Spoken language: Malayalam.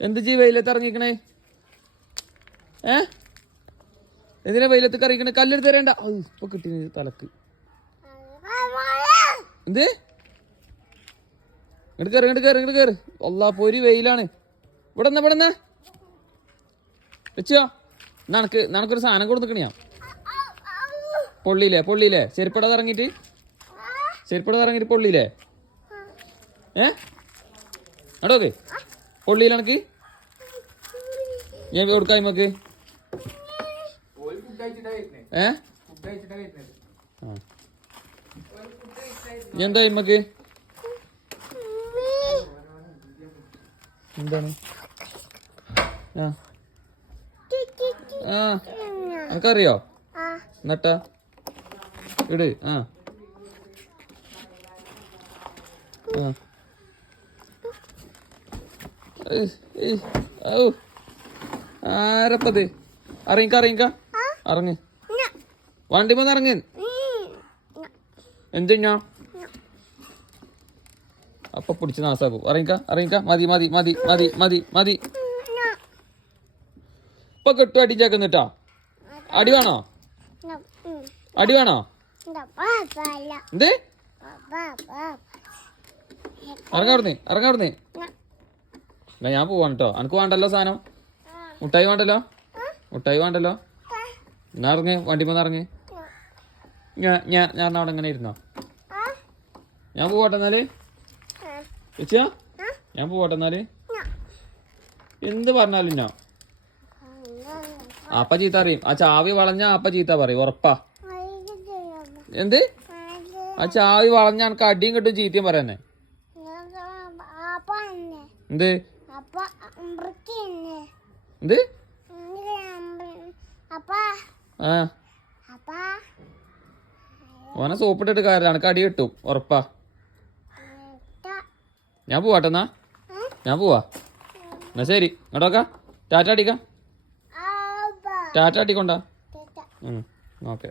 എന്ത് ജീ വെയിലത്ത് ഇറങ്ങിക്കണേ? ഏ? എന്തിനാ വെയിലത്ത് കറിയിക്കണേ കല്ലെടുത്ത് തരേണ്ട. ഇപ്പൊ കിട്ടി തലക്ക്. എന്ത്? ഇങ്ങോട്ട് കയറി ഇങ്ങോട്ട് കയറി ഇങ്ങോട്ട് കയറി ഒല്ലാ പോരി വെയിലാണ്. ഇവിടെ നിന്ന് ഇവിടെ വെച്ചോ നനക്ക് നനക്കൊരു സാധനം കൊടുത്തിക്കണിയാ പൊള്ളിയില്ലേ പൊള്ളിയില്ലേ? ചെരുപ്പടാതെ ഇറങ്ങിയിട്ട്? ചെരുപ്പടാതെ ഇറങ്ങിയിട്ട് പൊള്ളിയില്ലേ? ഏ? അടോ അതെ പൊള്ളിയില്ല എനിക്ക് ഞാൻ കൊടുക്കാം നമുക്ക് ഏ? എന്താ നമുക്ക് എന്താണ്? ആ. ആ. എനിക്കറിയോ എന്നിട്ടാ ഇട്. ആ. ആ. ആരപ്പത്? അറിയിക്ക അറിയിക്ക. ഇറങ്ങ് വണ്ടി മതി ഇറങ്ങ്. എന്തിഞ്ഞോ അപ്പൊ പിടിച്ച് നാസാക്കും. അറിയിക്ക അറിയിക്ക. മതി മതി മതി മതി മതി മതി. ഇപ്പൊ കെട്ടു അടിച്ചേക്കുന്നിട്ടാ അടി വേണോ? അടി വേണോ? എന്ത്? ഇറങ്ങാറുന്നേ ഇറങ്ങാവിടുന്നേ എന്നാ ഞാൻ പോവാണ് കേട്ടോ അനക്ക് വേണ്ടല്ലോ സാധനം? മുട്ടായി വേണ്ടല്ലോ? മുട്ടായി വേണ്ടല്ലോ? എന്നാ ഇറങ്ങ് വണ്ടി പോന്ന് ഇറങ്ങ്. ഞാൻ ഞാൻ ഞാൻ അവിടെ ഇങ്ങനെ ഇരുന്നോ? ഞാൻ പോവട്ടെ എന്നാൽ. ചേച്ചിയാ? ഞാൻ പോവട്ടെ എന്നാൽ. എന്ത് പറഞ്ഞാലും ഞാൻ അപ്പ ചീത്ത അറിയും ആ ചാവി വളഞ്ഞ അപ്പ ചീത്ത പറയും. ഉറപ്പാ. എന്ത്? ആ ചാവി വളഞ്ഞ എനിക്ക് അടിയും കിട്ടും ചീത്തയും പറയുന്നേ എന്ത്? എന്ത്? ഓനെ സോപ്പിട്ടിട്ട് കാര്യമില്ല. എനിക്ക് അടി കിട്ടും. ഉറപ്പാ. ഞാൻ പോവാട്ടെന്നാ ഞാൻ പോവാ. എന്നാ ശരി. ഇങ്ങോട്ടോക്ക. ടാറ്റ അടിക്കാം. ടാറ്റ അടിക്കൊണ്ടാ? ഓക്കെ.